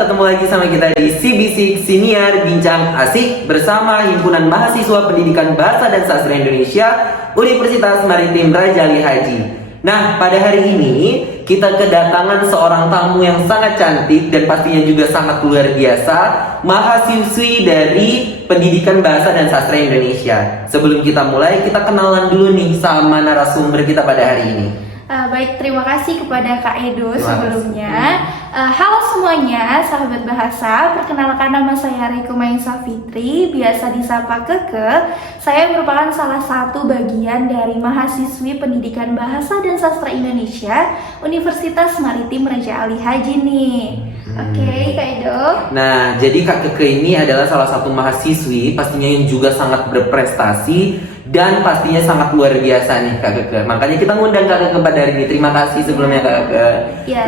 ketemu lagi sama kita di CB6 Siniar Bincang Asik bersama Himpunan Mahasiswa Pendidikan Bahasa dan Sastra Indonesia Universitas Maritim Raja Ali Haji. Nah, pada hari ini kita kedatangan seorang tamu yang sangat cantik dan pastinya juga sangat luar biasa, mahasiswi dari Pendidikan Bahasa dan Sastra Indonesia. Sebelum kita mulai, kita kenalan dulu nih sama narasumber kita pada hari ini. Baik, terima kasih kepada Kak Edo sebelumnya. Halo semuanya, sahabat bahasa. Perkenalkan, nama saya Reiko Maisa Fitri, biasa disapa Keke. Saya merupakan salah satu bagian dari mahasiswi Pendidikan Bahasa dan Sastra Indonesia Universitas Maritim Raja Ali Haji nih. Oke, Kak Edo. Nah, jadi Kak Keke ini adalah salah satu mahasiswi pastinya yang juga sangat berprestasi dan pastinya sangat luar biasa nih Kak Keke. Makanya kita ngundang Kak Keke pada hari ini. Terima kasih sebelumnya Kak Keke. Ya.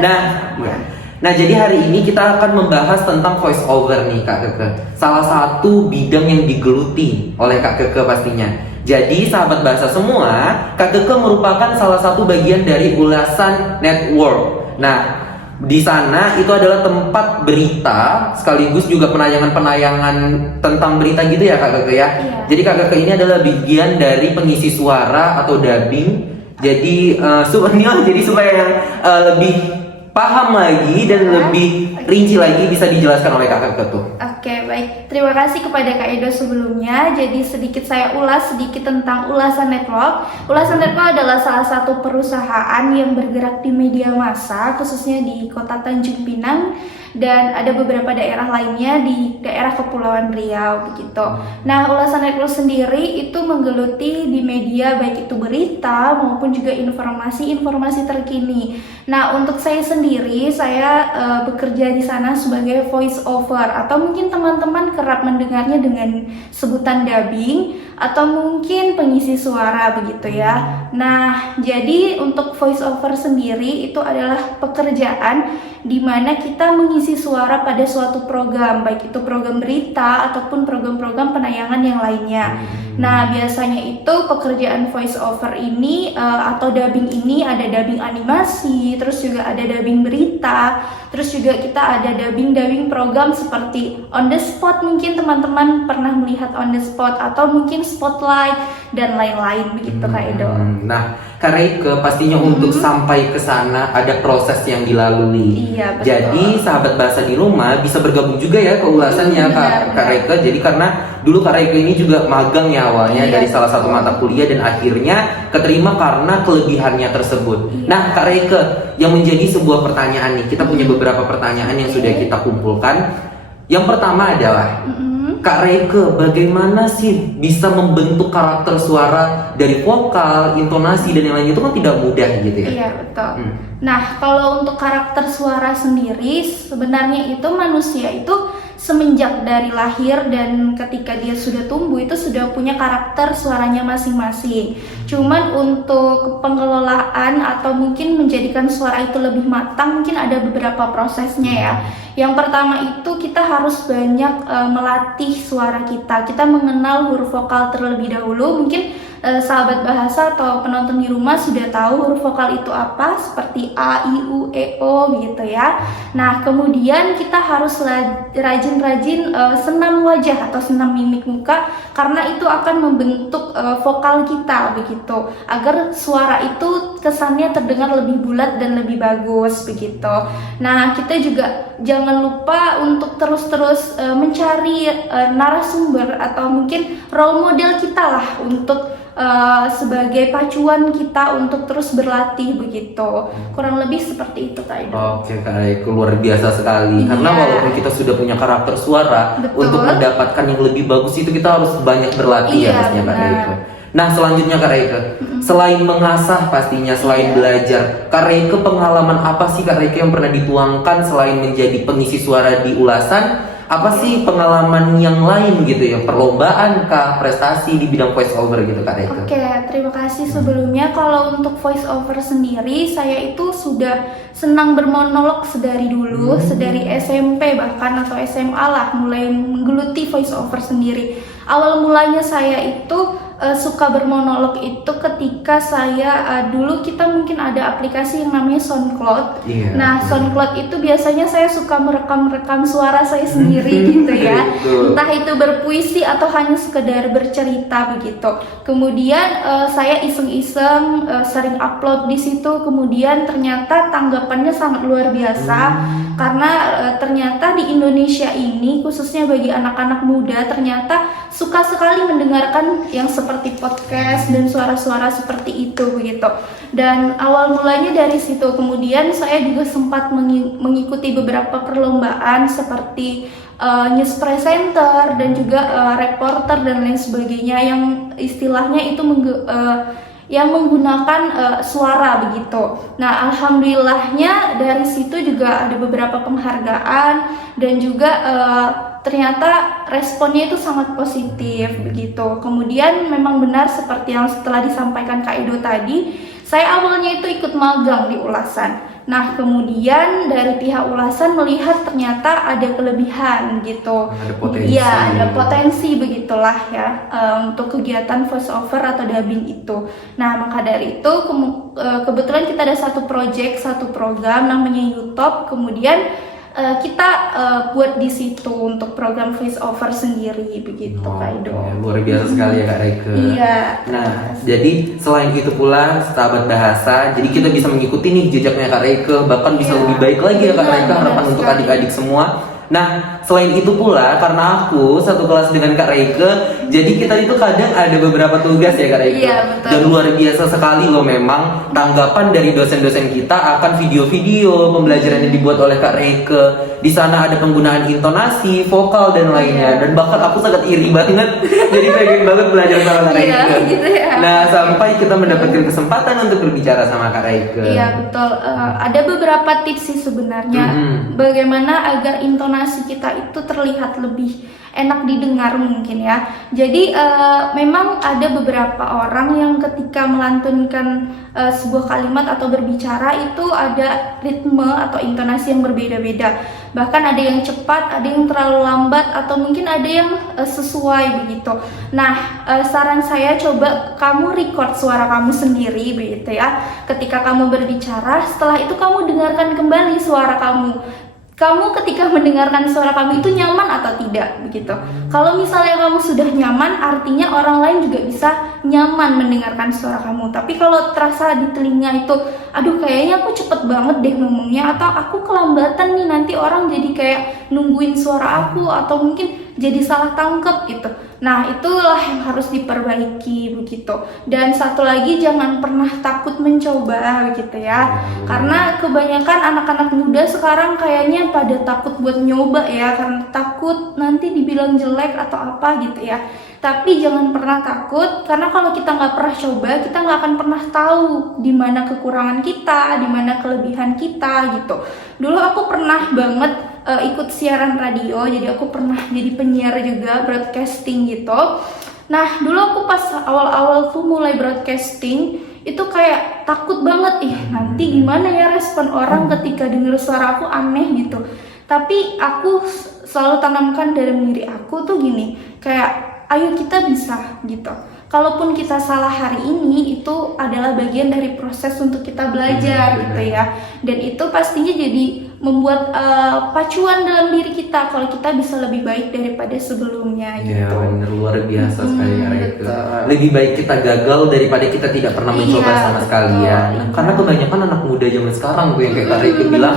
Nah, jadi hari ini kita akan membahas tentang voice over nih Kak Keke. Salah satu bidang yang digeluti oleh Kak Keke pastinya. Jadi sahabat bahasa semua, Kak Keke merupakan salah satu bagian dari Ulasan Network. Nah, di sana itu adalah tempat berita sekaligus juga penayangan-penayangan tentang berita gitu ya Kak Keke ya. Iya. Jadi Kak Keke ini adalah bagian dari pengisi suara atau dubbing. Jadi supaya yang lebih paham lagi dan lebih rinci lagi bisa dijelaskan oleh Kak Keke tuh. Oke, baik. Terima kasih kepada Kak Edo sebelumnya. Jadi sedikit saya ulas sedikit tentang Ulasan Network. Ulasan Network adalah salah satu perusahaan yang bergerak di media massa, khususnya di Kota Tanjung Pinang dan ada beberapa daerah lainnya di daerah Kepulauan Riau begitu. Nah, Ulasan Network sendiri itu menggeluti di media baik itu berita maupun juga informasi terkini. Nah, untuk saya sendiri, saya bekerja di sana sebagai voice over atau mungkin teman-teman kerap mendengarnya dengan sebutan dubbing atau mungkin pengisi suara begitu ya. Nah, jadi untuk voice over sendiri itu adalah pekerjaan di mana kita mengisi suara pada suatu program, baik itu program berita ataupun program-program penayangan yang lainnya. Nah, biasanya itu pekerjaan voice over ini atau dubbing ini ada dubbing animasi, terus juga ada dubbing berita, terus juga kita ada dubbing program seperti on the spot, mungkin teman-teman pernah melihat on the spot atau mungkin spotlight dan lain-lain begitu Kak Edo. Nah, Kak Reike pastinya untuk sampai ke sana ada proses yang dilalui. Iya, betul. Jadi sahabat bahasa di rumah bisa bergabung juga ya ke ulasannya Kak Reike. Jadi karena dulu Kak Reike ini juga magang ya awalnya dari salah satu mata kuliah dan akhirnya keterima karena kelebihannya tersebut. Nah, Kak Reike, yang menjadi sebuah pertanyaan nih, kita punya beberapa pertanyaan yang sudah kita kumpulkan. Yang pertama adalah Kak Reike, bagaimana sih bisa membentuk karakter suara dari vokal, intonasi dan yang lain itu kan tidak mudah gitu ya? Iya, betul. Nah, kalau untuk karakter suara sendiri, sebenarnya itu manusia itu semenjak dari lahir dan ketika dia sudah tumbuh itu sudah punya karakter suaranya masing-masing. Cuman untuk pengelolaan atau mungkin menjadikan suara itu lebih matang mungkin ada beberapa prosesnya ya. Yang pertama itu kita harus banyak melatih suara kita. Kita mengenal huruf vokal terlebih dahulu. Mungkin sahabat bahasa atau penonton di rumah sudah tahu huruf vokal itu apa, seperti A, I, U, E, O gitu ya. Nah, kemudian kita harus rajin-rajin senam wajah atau senam mimik muka karena itu akan membentuk vokal kita begitu, agar suara itu kesannya terdengar lebih bulat dan lebih bagus begitu. Nah, kita juga jangan lupa untuk terus-terus mencari narasumber atau mungkin role model kita lah untuk sebagai pacuan kita untuk terus berlatih begitu. Kurang lebih seperti itu Kak Edo. Oke Kak Reike, luar biasa sekali. Karena walaupun kita sudah punya karakter suara, untuk mendapatkan yang lebih bagus itu kita harus banyak berlatih ya pastinya Kak Reike. Nah, selanjutnya Kak Reike, selain mengasah pastinya, selain belajar, Kak Reike pengalaman apa sih Kak Reike yang pernah dituangkan selain menjadi pengisi suara di ulasan? Apa sih pengalaman yang lain gitu ya, perlombaan kah, prestasi di bidang voice over gitu Kak Reike? Oke, terima kasih sebelumnya. Kalau untuk voice over sendiri, saya itu sudah senang bermonolog sedari dulu, sedari SMP bahkan atau SMA lah mulai menggeluti voice over sendiri. awal mulanya saya itu suka bermonolog itu ketika saya dulu kita mungkin ada aplikasi yang namanya SoundCloud. Iya. Nah, SoundCloud itu biasanya saya suka merekam suara saya sendiri gitu ya. Entah itu berpuisi atau hanya sekedar bercerita begitu. Kemudian saya iseng-iseng sering upload di situ. Kemudian ternyata tanggapannya sangat luar biasa karena ternyata di Indonesia ini khususnya bagi anak-anak muda ternyata suka sekali mendengarkan yang seperti podcast dan suara-suara seperti itu begitu. Dan awal mulanya dari situ. Kemudian saya juga sempat mengikuti beberapa perlombaan seperti news presenter dan juga reporter dan lain sebagainya yang istilahnya itu yang menggunakan suara begitu. Nah, alhamdulillahnya dari situ juga ada beberapa penghargaan dan juga ternyata responnya itu sangat positif begitu. Kemudian memang benar seperti yang setelah disampaikan Kak Edo tadi, saya awalnya itu ikut magang di Ulasan. Nah, kemudian dari pihak Ulasan melihat ternyata ada kelebihan gitu. Ada potensi. Iya, ada potensi begitulah ya untuk kegiatan voice over atau dubbing itu. Nah, maka dari itu kebetulan kita ada satu program namanya YouTube. Kemudian kita buat di situ untuk program voice over sendiri begitu, Kak Edo. Luar biasa sekali ya Kak Reike. Iya. Nah, jadi selain itu pula sahabat bahasa, jadi kita bisa mengikuti nih jejaknya Kak Reike, bahkan bisa lebih baik lagi ya Kak Reike, harapan untuk adik-adik semua. Nah, selain itu pula karena aku satu kelas dengan Kak Reike, jadi kita itu kadang ada beberapa tugas ya Kak Reike. Iya, betul. Dan luar biasa sekali loh memang tanggapan dari dosen-dosen kita akan video-video pembelajaran yang dibuat oleh Kak Reike. Di sana ada penggunaan intonasi, vokal dan lainnya. Dan bahkan aku sangat iri banget. Jadi pengen banget belajar sama Kak Reike. Iya, gitu ya. Nah, sampai kita mendapatkan kesempatan untuk berbicara sama Kak Reike. Iya, betul. Ada beberapa tips sih sebenarnya bagaimana agar intonasi kita itu terlihat lebih enak didengar mungkin ya. Jadi memang ada beberapa orang yang ketika melantunkan sebuah kalimat atau berbicara itu ada ritme atau intonasi yang berbeda-beda. Bahkan ada yang cepat, ada yang terlalu lambat, atau mungkin ada yang sesuai begitu. Nah, saran saya coba kamu record suara kamu sendiri begitu ya. Ketika kamu berbicara, setelah itu kamu dengarkan kembali suara kamu. Kamu ketika mendengarkan suara kamu itu nyaman atau tidak begitu. Kalau misalnya kamu sudah nyaman, artinya orang lain juga bisa nyaman mendengarkan suara kamu. Tapi kalau terasa di telinga itu, aduh kayaknya aku cepet banget deh ngomongnya, atau aku kelambatan nih, nanti orang jadi kayak nungguin suara aku, atau mungkin jadi salah tangkep gitu. Nah, itulah yang harus diperbaiki begitu. Dan satu lagi, jangan pernah takut mencoba begitu ya. Karena kebanyakan anak-anak muda sekarang kayaknya pada takut buat nyoba ya, karena takut nanti dibilang jelek atau apa gitu ya. Tapi jangan pernah takut, karena kalau kita nggak pernah coba, kita nggak akan pernah tahu di mana kekurangan kita, di mana kelebihan kita gitu. Dulu aku pernah banget ikut siaran radio, jadi aku pernah jadi penyiar juga, broadcasting gitu. Nah, dulu aku pas awal-awal tuh mulai broadcasting, itu kayak takut banget, nanti gimana ya respon orang ketika denger suara aku aneh gitu. Tapi aku selalu tanamkan dalam diri aku tuh gini, kayak ayo kita bisa gitu. Kalaupun kita salah hari ini, itu adalah bagian dari proses untuk kita belajar gitu ya. Dan itu pastinya jadi membuat pacuan dalam diri kita kalau kita bisa lebih baik daripada sebelumnya gitu. Ya benar, luar biasa sekali Kak Reike. Lebih baik kita gagal daripada kita tidak pernah mencoba sama sekali ya. Nah, karena kebanyakan anak muda zaman sekarang tuh yang kayak Kak Reike bilang,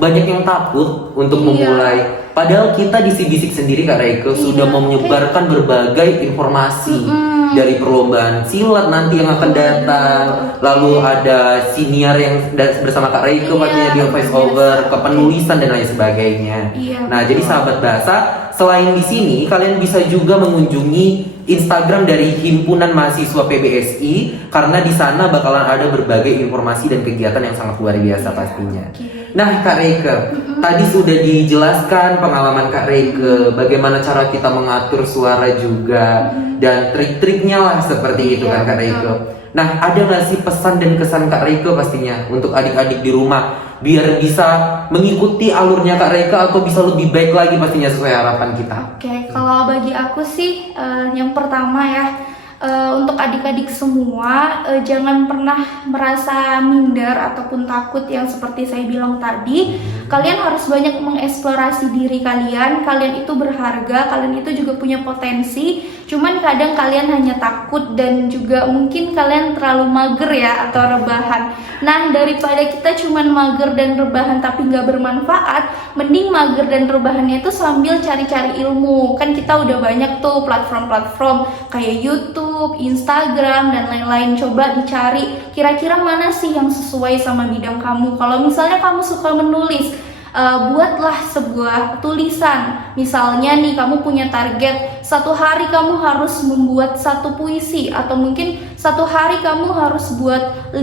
banyak yang takut untuk memulai. Padahal kita bisik-bisik sendiri Kak Reike sudah menyebarkan berbagai informasi. Dari perlombaan silat nanti yang akan datang, lalu ada siniar yang bersama Kak Reike pastinya di voice over, kepenulisan dan lain sebagainya. Nah, jadi sahabat bahasa, selain di sini kalian bisa juga mengunjungi Instagram dari Himpunan Mahasiswa PBSI, karena di sana bakalan ada berbagai informasi dan kegiatan yang sangat luar biasa pastinya. Nah, Kak Reike, tadi sudah dijelaskan pengalaman Kak Reike, bagaimana cara kita mengatur suara juga, dan trik-triknya lah seperti itu kan Kak Reike. Nah, ada nggak sih pesan dan kesan Kak Reike pastinya untuk adik-adik di rumah biar bisa mengikuti alurnya Kak Reika atau bisa lebih baik lagi pastinya sesuai harapan kita? Oke, kalau bagi aku sih yang pertama ya, untuk adik-adik semua jangan pernah merasa minder ataupun takut yang seperti saya bilang tadi. Kalian harus banyak mengeksplorasi diri kalian. Kalian itu berharga, kalian itu juga punya potensi. Cuman kadang kalian hanya takut dan juga mungkin kalian terlalu mager ya atau rebahan. Nah, daripada kita cuman mager dan rebahan tapi nggak bermanfaat, mending mager dan rebahannya itu sambil cari-cari ilmu. Kan kita udah banyak tuh platform-platform kayak YouTube, Instagram, dan lain-lain. Coba dicari kira-kira mana sih yang sesuai sama bidang kamu. Kalau misalnya kamu suka menulis, buatlah sebuah tulisan. Misalnya nih, kamu punya target satu hari kamu harus membuat satu puisi, atau mungkin satu hari kamu harus buat 5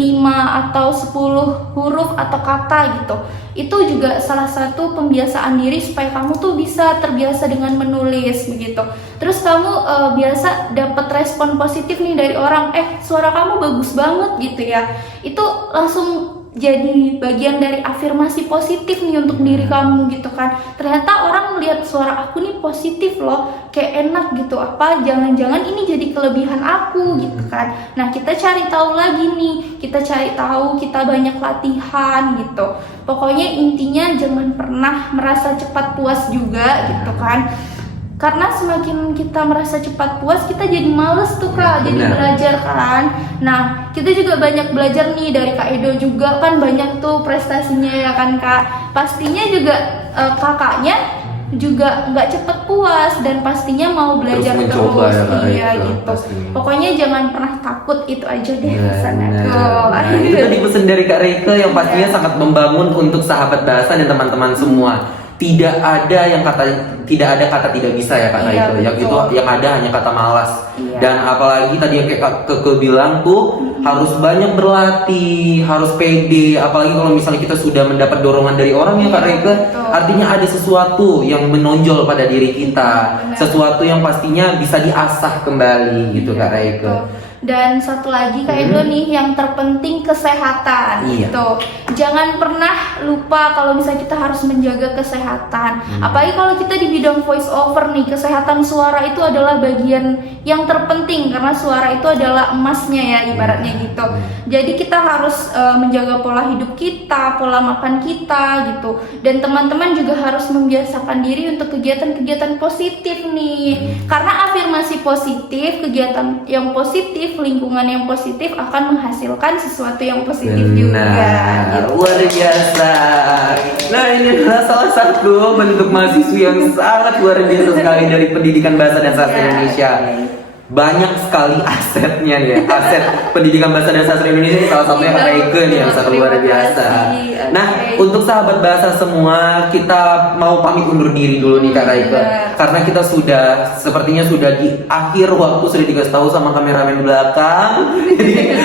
atau 10 huruf atau kata gitu. Itu juga salah satu pembiasaan diri supaya kamu tuh bisa terbiasa dengan menulis begitu. Terus kamu biasa dapat respon positif nih dari orang, suara kamu bagus banget gitu ya. Itu langsung jadi bagian dari afirmasi positif nih untuk diri kamu gitu kan. Ternyata orang melihat suara aku nih positif loh, kayak enak gitu. Apa jangan-jangan ini jadi kelebihan aku gitu kan. Nah, kita cari tahu lagi nih, kita cari tahu, kita banyak latihan gitu. Pokoknya intinya jangan pernah merasa cepat puas juga gitu kan. Karena semakin kita merasa cepat puas, kita jadi males tuh Kak, jadi belajar kan. Nah, kita juga banyak belajar nih dari Kak Edo juga kan, banyak tuh prestasinya ya kan Kak. Pastinya juga kakaknya juga nggak cepet puas dan pastinya mau belajar terus iya gitu. Pastinya. Pokoknya jangan pernah takut, itu aja deh pesan aku. Itu tadi pesan dari Kak Reika yang pastinya sangat membangun untuk sahabat bahasa dan teman-teman semua. Tidak ada kata tidak bisa ya Kak Reika. Yang ada hanya kata malas. Dan apalagi tadi yang kayak Keke bilang tuh harus banyak berlatih, harus pede. Apalagi kalau misalnya kita sudah mendapat dorongan dari orang ya Kak Reika, artinya ada sesuatu yang menonjol pada diri kita, sesuatu yang pastinya bisa diasah kembali gitu Kak Reika. Dan satu lagi Kak Edo nih, yang terpenting kesehatan gitu. Jangan pernah lupa kalau misalnya kita harus menjaga kesehatan. Apalagi kalau kita di bidang voice over nih, kesehatan suara itu adalah bagian yang terpenting karena suara itu adalah emasnya ya ibaratnya gitu. Jadi kita harus menjaga pola hidup kita, pola makan kita gitu. Dan teman-teman juga harus membiasakan diri untuk kegiatan-kegiatan positif nih. Karena afirmasi positif, kegiatan yang positif, lingkungan yang positif akan menghasilkan sesuatu yang positif juga gitu. Luar biasa. Nah, ini adalah salah satu bentuk mahasiswi yang sangat luar biasa sekali dari pendidikan bahasa dan sastra Indonesia. Banyak sekali asetnya nih, aset pendidikan bahasa dan sastra Indonesia ini salah satunya Kak Reika nih yang sangat luar biasa. Nah, untuk sahabat bahasa semua, kita mau pamit undur diri dulu nih Kak Reika, karena kita sepertinya sudah di akhir waktu, sudah dikasih tahu sama kameramen belakang. Jadi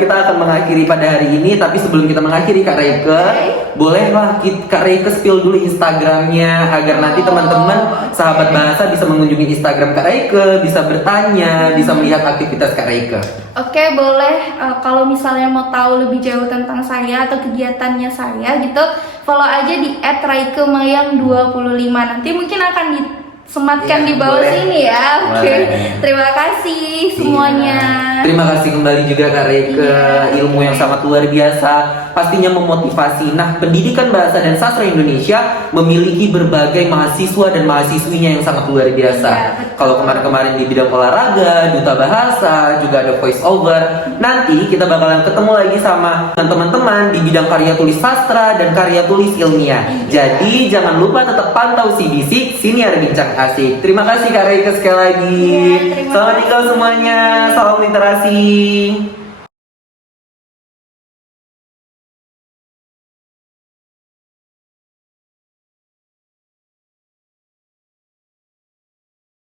kita akan mengakhiri pada hari ini. Tapi sebelum kita mengakhiri Kak Reika, bolehlah Kak Reika spill dulu Instagramnya agar nanti teman-teman sahabat bahasa bisa mengunjungi Instagram Kak Reika, bisa bertanya, bisa melihat aktivitas Kak Reika. Oke, boleh. Kalau misalnya mau tahu lebih jauh tentang saya atau kegiatannya saya gitu, follow aja di @raikemayang25. Nanti mungkin akan disematkan di bawah sini ya. Oke. Terima kasih semuanya. Terima kasih kembali juga Kak Reika, ilmu yang sangat luar biasa, pastinya memotivasi. Nah, pendidikan bahasa dan sastra Indonesia memiliki berbagai mahasiswa dan mahasiswinya yang sangat luar biasa. Kalau kemarin-kemarin di bidang olahraga, duta bahasa, juga ada voice over. Nanti kita bakalan ketemu lagi sama teman-teman di bidang karya tulis sastra dan karya tulis ilmiah. Jadi jangan lupa tetap pantau CBC, Siniar Bincang Asik. Terima kasih Kak Reika sekali lagi. Selamat tinggal semuanya. Salam literasi.